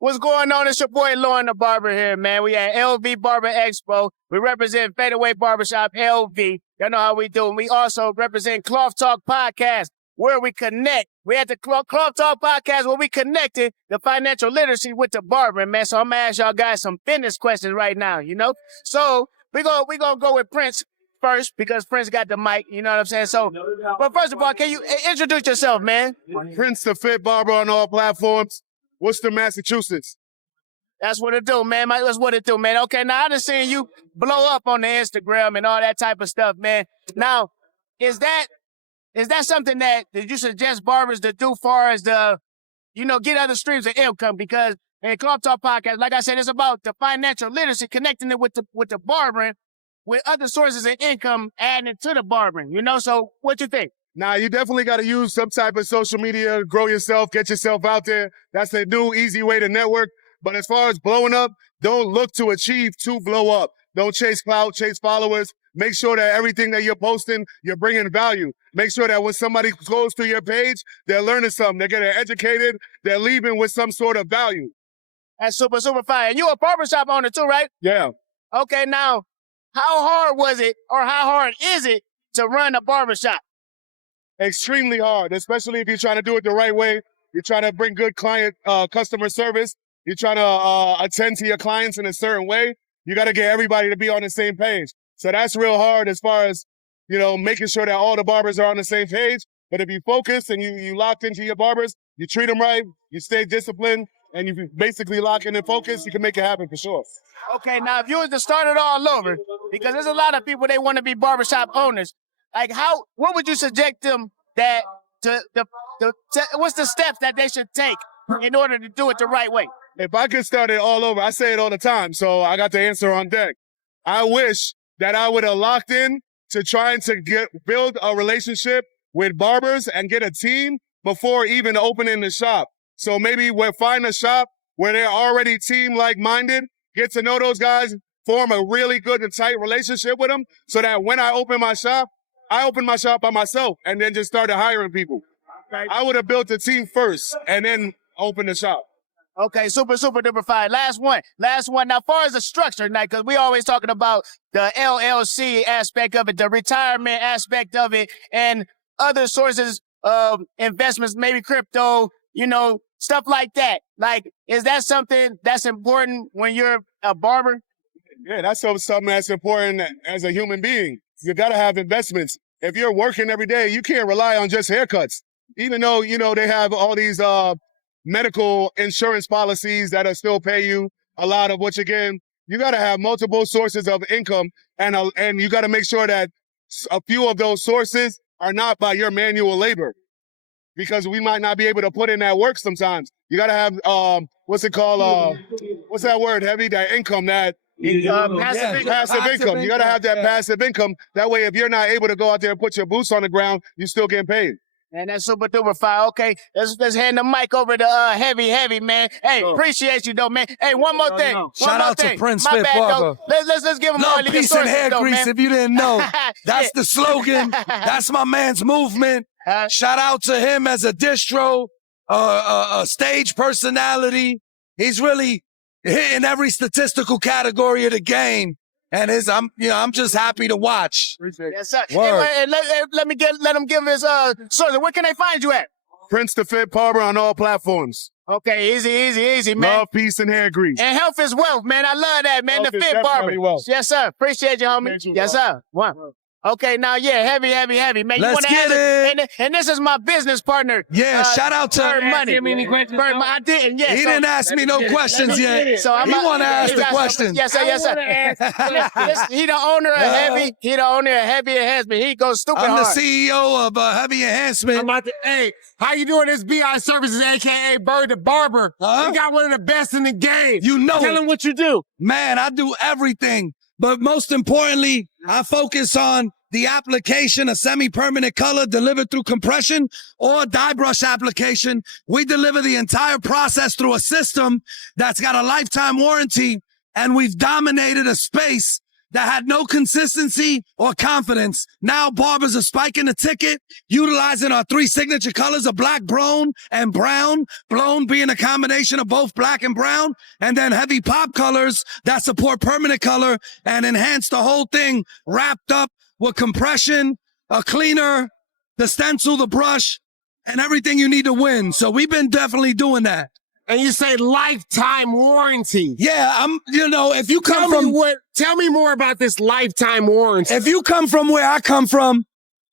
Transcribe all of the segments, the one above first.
What's going on? It's your boy Lauren the Barber here, man. We at LV Barber Expo. We represent Fadeaway Barbershop LV. Y'all know how we do. And we also represent Cloth Talk Podcast, where we connect. We at the Cloth Talk Podcast where we connected the financial literacy with the barbering, man. So I'm going to ask y'all guys some business questions right now, you know? So we gonna go with Prince first because Prince got the mic, you know what I'm saying? So, but first of all, can you introduce yourself, man? Prince the Fit Barber on all platforms. Worcester, Massachusetts. That's what it do, man. That's what it do, man. Okay, now I done seen you blow up on the Instagram and all that type of stuff, man. Now, is that something that you suggest barbers to do far as the, get other streams of income? Because in Club Talk Podcast, like I said, it's about the financial literacy, connecting it with the barbering, with other sources of income, adding to the barbering, So what you think? Now, you definitely got to use some type of social media, grow yourself, get yourself out there. That's a new, easy way to network. But as far as blowing up, don't look to achieve to blow up. Don't chase clout, chase followers. Make sure that everything that you're posting, you're bringing value. Make sure that when somebody goes to your page, they're learning something. They're getting educated. They're leaving with some sort of value. That's super, super fine. And you a barbershop owner too, right? Yeah. Okay, now, how hard was it or how hard is it to run a barbershop? Extremely hard, especially if you're trying to do it the right way. You're trying to bring good customer service. You're trying to attend to your clients in a certain way. You got to get everybody to be on the same page. So that's real hard as far as, making sure that all the barbers are on the same page. But if you focus and you locked into your barbers, you treat them right, you stay disciplined, and you basically lock in and focus, you can make it happen for sure. Okay, now if you was to start it all over, because there's a lot of people, they want to be barbershop owners. Like what would you suggest them what's the steps that they should take in order to do it the right way? If I could start it all over, I say it all the time, so I got the answer on deck. I wish that I would have locked in to trying to build a relationship with barbers and get a team before even opening the shop. So maybe we'll find a shop where they're already team like-minded, get to know those guys, form a really good and tight relationship with them so that when I open my shop by myself and then just started hiring people. Okay. I would have built a team first and then open the shop. Okay, super, super duper fine. Last one. Now, as far as the structure, because we always talking about the LLC aspect of it, the retirement aspect of it, and other sources of investments, maybe crypto, stuff like that. Like, is that something that's important when you're a barber? Yeah, that's something that's important as a human being. You got to have investments. If you're working every day, you can't rely on just haircuts. Even though, they have all these medical insurance policies that still pay you a lot of what you're getting, you got to have multiple sources of income. And you got to make sure that a few of those sources are not by your manual labor, because we might not be able to put in that work sometimes. You got to have, what's it called? What's that word, Hevie? That income, that passive income. You got to have that passive income. That way, if you're not able to go out there and put your boots on the ground, you still getting paid. And that's super duper fire. Okay, let's hand the mic over to Hevie, man. Hey, appreciate you though, man. Hey, one more thing. Shout out to Prince Fit Barber. Let's give him all the peace and hair grease. If you didn't know, that's the slogan. That's my man's movement. Shout out to him as a distro, a stage personality. He's really hitting every statistical category of the game. And I'm just happy to watch. Yes, sir. Hey, let him give his source. Where can they find you at? Prince the Fit Barber on all platforms. Okay, easy, man. Love, peace, and hair grease. And health is wealth, man. I love that, man. Health the Fit Barber. Wealth. Yes, sir. Appreciate you, homie. Yes, sir. One. Okay, now, Hevie, man. Let's get it. And this is my business partner. Yeah, shout out to Bird Money. I didn't, yeah. He didn't ask me no questions yet. So he want to ask the questions. Yes, sir. He the owner of Hevie. He the owner of Hevie Enhancement. He goes stupid hard. I'm the CEO of Hevie Enhancement. Hey, how you doing? This BI Services, a.k.a. Bird the Barber. We got one of the best in the game. You know Tell him what you do. Man, I do everything. But most importantly, I focus on the application of semi-permanent color delivered through compression or dye brush application. We deliver the entire process through a system that's got a lifetime warranty, and we've dominated a space that had no consistency or confidence. Now barbers are spiking the ticket, utilizing our 3 signature colors of black, brown, and brown. Blown being a combination of both black and brown, and then heavy pop colors that support permanent color and enhance the whole thing, wrapped up with compression, a cleaner, the stencil, the brush, and everything you need to win. So we've been definitely doing that. And you say lifetime warranty. Yeah, if you come from... Tell me more about this lifetime warranty. If you come from where I come from,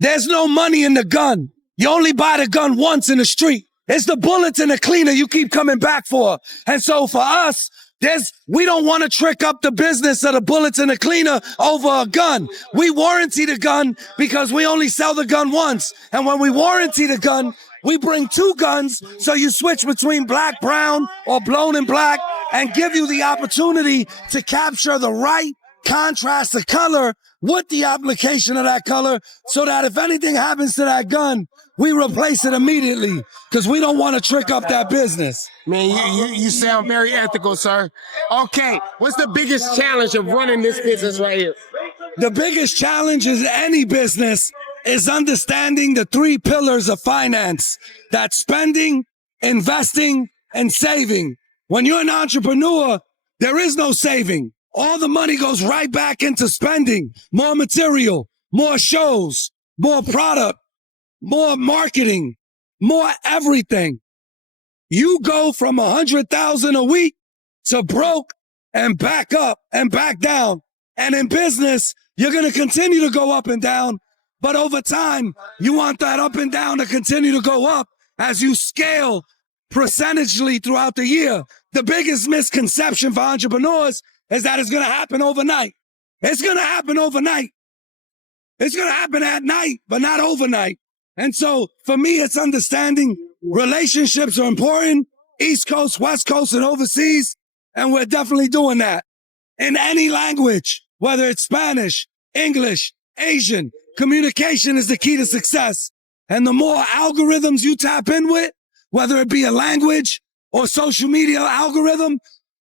there's no money in the gun. You only buy the gun once in the street. It's the bullets and the cleaner you keep coming back for. And so for us, we don't want to trick up the business of the bullets and the cleaner over a gun. We warranty the gun because we only sell the gun once. And when we warranty the gun, we bring 2 guns, so you switch between black, brown, or blown and black, and give you the opportunity to capture the right contrast of color with the application of that color, so that if anything happens to that gun, we replace it immediately, because we don't want to trick up that business. Man, you sound very ethical, sir. Okay, what's the biggest challenge of running this business right here? The biggest challenge in any business is understanding the 3 pillars of finance. That's spending, investing, and saving. When you're an entrepreneur, there is no saving. All the money goes right back into spending. More material, more shows, more product, more marketing, more everything. You go from 100,000 a week to broke and back up and back down. And in business, you're going to continue to go up and down. But over time, you want that up and down to continue to go up as you scale percentagely throughout the year. The biggest misconception for entrepreneurs is that it's going to happen overnight. It's going to happen overnight. It's going to happen at night, but not overnight. And so for me, it's understanding relationships are important, East Coast, West Coast, and overseas. And we're definitely doing that in any language, whether it's Spanish, English, Asian. Communication is the key to success. And the more algorithms you tap in with, whether it be a language or social media algorithm,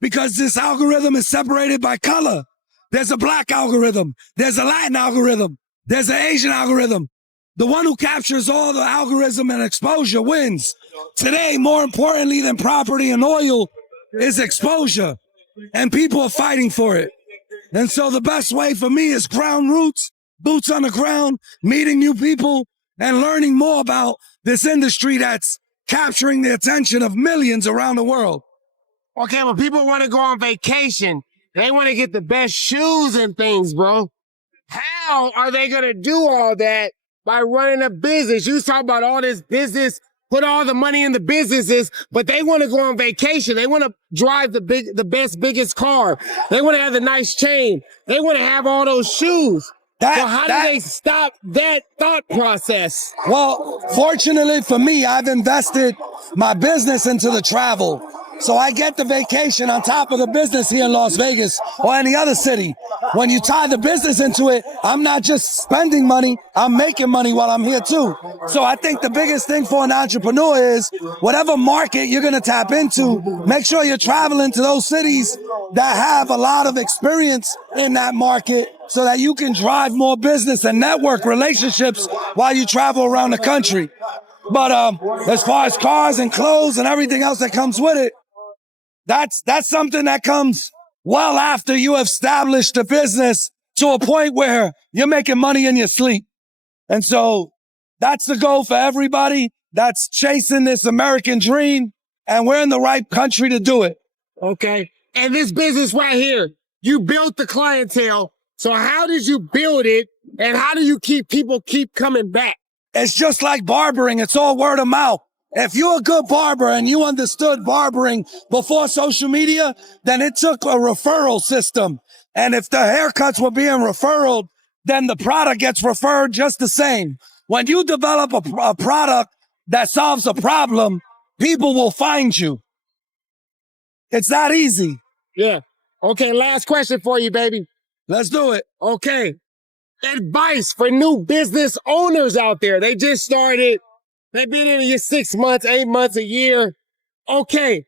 because this algorithm is separated by color. There's a black algorithm. There's a Latin algorithm. There's an Asian algorithm. The one who captures all the algorithm and exposure wins. Today, more importantly than property and oil, is exposure. And people are fighting for it. And so the best way for me is ground roots, boots on the ground, meeting new people, and learning more about this industry that's capturing the attention of millions around the world. Okay, but people want to go on vacation. They want to get the best shoes and things, bro. How are they going to do all that by running a business? You talk about all this business, put all the money in the businesses, but they want to go on vacation. They want to drive the best, biggest car. They want to have the nice chain. They want to have all those shoes. So how do they stop that thought process? Well, fortunately for me, I've invested my business into the travel. So I get the vacation on top of the business here in Las Vegas or any other city. When you tie the business into it, I'm not just spending money, I'm making money while I'm here too. So I think the biggest thing for an entrepreneur is whatever market you're going to tap into, make sure you're traveling to those cities that have a lot of experience in that market so that you can drive more business and network relationships while you travel around the country. But as far as cars and clothes and everything else that comes with it, that's something that comes well after you have established the business to a point where you're making money in your sleep. And so that's the goal for everybody that's chasing this American dream, and we're in the right country to do it. Okay. And this business right here, you built the clientele. So how did you build it, and how do you keep people keep coming back? It's just like barbering. It's all word of mouth. If you're a good barber and you understood barbering before social media, then it took a referral system. And if the haircuts were being referred, then the product gets referred just the same. When you develop a product that solves a problem, people will find you. It's that easy. Yeah. Okay, last question for you, baby. Let's do it. Okay. Advice for new business owners out there. They just started. They've been in here 6 months, 8 months, a year. Okay.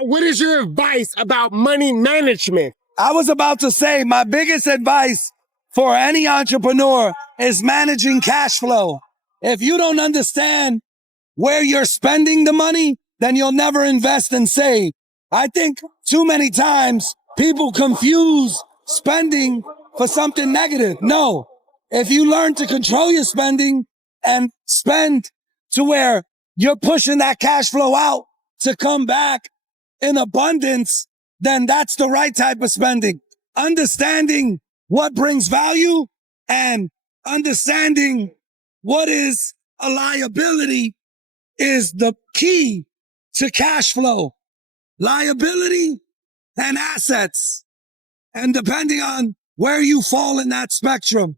What is your advice about money management? I was about to say my biggest advice for any entrepreneur is managing cash flow. If you don't understand where you're spending the money, then you'll never invest and save. I think too many times people confuse spending for something negative. No, if you learn to control your spending and spend to where you're pushing that cash flow out to come back in abundance, then that's the right type of spending. Understanding what brings value and understanding what is a liability is the key to cash flow. Liability and assets. And depending on where you fall in that spectrum,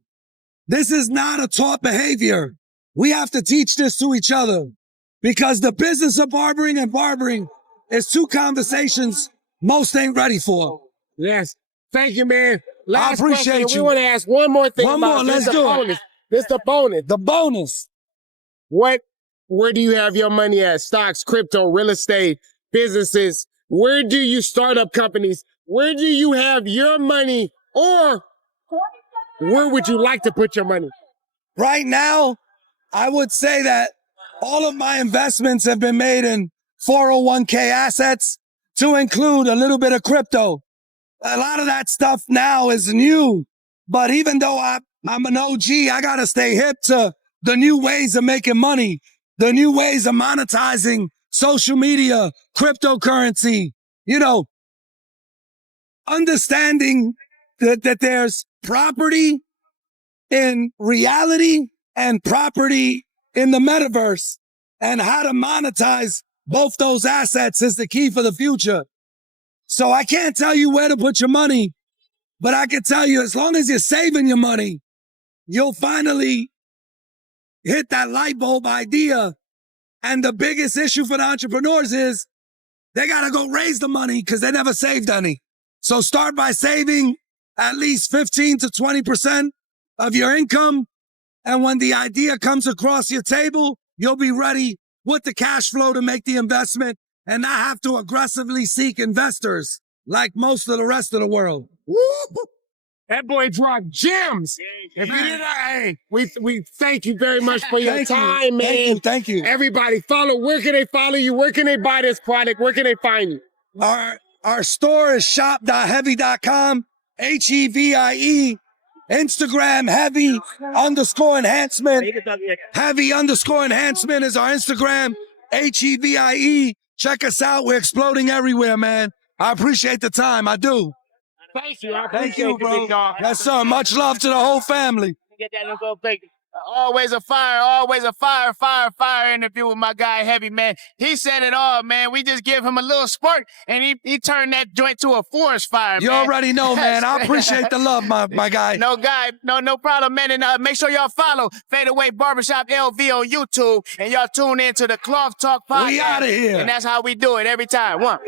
this is not a taught behavior. We have to teach this to each other because the business of barbering and barbering is two conversations most ain't ready for. Yes. Thank you, man. Last I appreciate question. you. We want to ask one more thing. One more, let's do it. This is the bonus. The bonus. Where do you have your money at? Stocks, crypto, real estate, businesses. Where do you start up companies? Where do you have your money, or where would you like to put your money? Right now, I would say that all of my investments have been made in 401k assets to include a little bit of crypto. A lot of that stuff now is new, but even though I'm an OG, I gotta stay hip to the new ways of making money, the new ways of monetizing social media, cryptocurrency, understanding that there's property in reality and property in the metaverse, and how to monetize both those assets is the key for the future. So I can't tell you where to put your money, but I can tell you as long as you're saving your money, you'll finally hit that light bulb idea. And the biggest issue for the entrepreneurs is they got to go raise the money because they never saved any. So start by saving at least 15 to 20% of your income. And when the idea comes across your table, you'll be ready with the cash flow to make the investment and not have to aggressively seek investors like most of the rest of the world. Woo! That boy dropped gems. If you didn't, hey, we thank you very much for your time, man. Thank you. Everybody follow. Where can they follow you? Where can they buy this product? Where can they find you? Our store is shop.hevie.com, Hevie. Instagram, Hevie _ enhancement. Hevie _ enhancement is our Instagram, Hevie. Check us out. We're exploding everywhere, man. I appreciate the time. I do. Thank you. I Thank you, appreciate bro. big dog. Yes, sir. Much love to the whole family. Get that little big. Always a fire interview with my guy Hevie, man. He said it all, man. We just give him a little spark, and he turned that joint to a forest fire, You man. already know, man. I appreciate the love, my guy. No problem, man. And make sure y'all follow Fadeaway Barbershop LV on YouTube, and y'all tune in to the Cloth Talk podcast. We outta here. And that's how we do it every time. One.